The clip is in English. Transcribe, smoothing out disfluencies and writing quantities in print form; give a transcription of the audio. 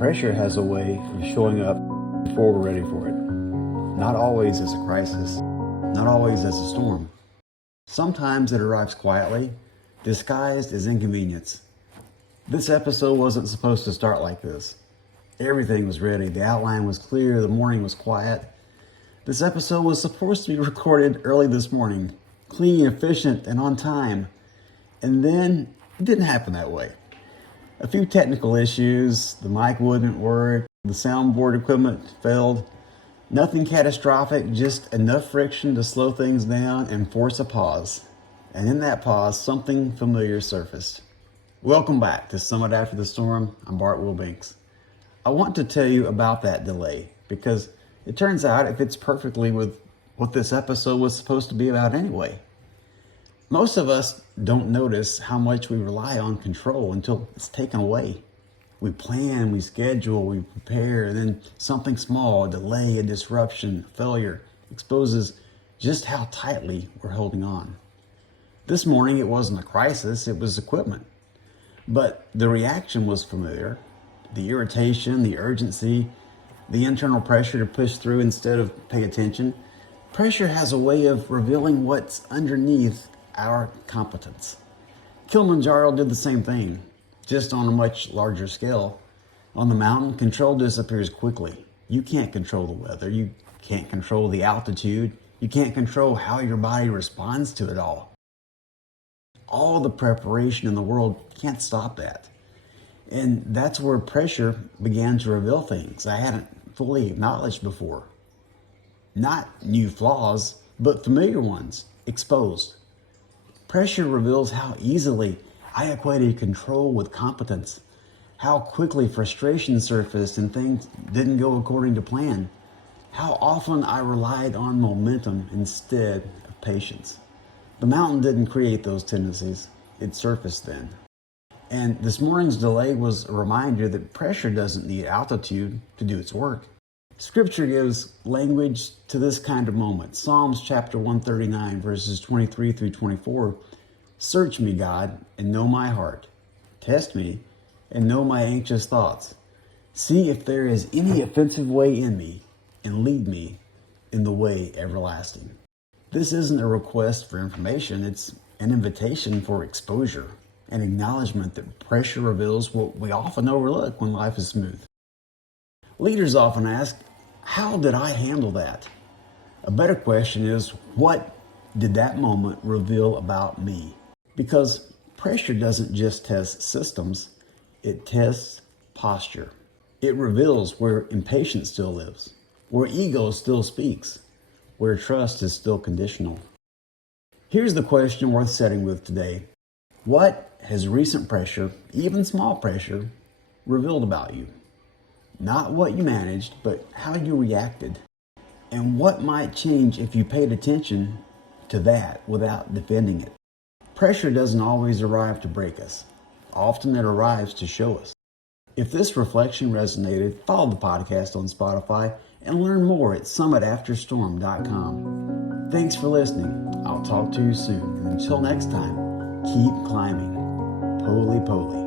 Pressure has a way of showing up before we're ready for it. Not always as a crisis, not always as a storm. Sometimes it arrives quietly, disguised as inconvenience. This episode wasn't supposed to start like this. Everything was ready, the outline was clear, the morning was quiet. This episode was supposed to be recorded early this morning, clean, efficient, and on time. And then it didn't happen that way. A few technical issues, the mic wouldn't work, the soundboard equipment failed. Nothing catastrophic, just enough friction to slow things down and force a pause. And in that pause, something familiar surfaced. Welcome back to Summit After the Storm. I'm Bart Wilbanks. I want to tell you about that delay because it turns out it fits perfectly with what this episode was supposed to be about anyway. Most of us don't notice how much we rely on control until it's taken away. We plan, we schedule, we prepare, and then something small, a delay, a disruption, a failure, exposes just how tightly we're holding on. This morning it wasn't a crisis, it was equipment. But the reaction was familiar. The irritation, the urgency, the internal pressure to push through instead of pay attention. Pressure has a way of revealing what's underneath our competence. Kilimanjaro did the same thing, just on a much larger scale. On the mountain, control disappears quickly. You can't control the weather. You can't control the altitude. You can't control how your body responds to it all. All the preparation in the world can't stop that. And that's where pressure began to reveal things I hadn't fully acknowledged before. Not new flaws, but familiar ones, exposed. Pressure reveals how easily I equated control with competence, how quickly frustration surfaced and things didn't go according to plan, how often I relied on momentum instead of patience. The mountain didn't create those tendencies, it surfaced then. And this morning's delay was a reminder that pressure doesn't need altitude to do its work. Scripture gives language to this kind of moment. Psalms chapter 139, verses 23 through 24. Search me, God, and know my heart. Test me and know my anxious thoughts. See if there is any offensive way in me, and lead me in the way everlasting. This isn't a request for information. It's an invitation for exposure, an acknowledgement that pressure reveals what we often overlook when life is smooth. Leaders often ask, how did I handle that? A better question is, what did that moment reveal about me? Because pressure doesn't just test systems, it tests posture. It reveals where impatience still lives, where ego still speaks, where trust is still conditional. Here's the question worth setting with today. What has recent pressure, even small pressure, revealed about you? Not what you managed, but how you reacted. And what might change if you paid attention to that without defending it? Pressure doesn't always arrive to break us. Often it arrives to show us. If this reflection resonated, follow the podcast on Spotify and learn more at summitafterstorm.com. Thanks for listening. I'll talk to you soon. And until next time, keep climbing. Poly poly.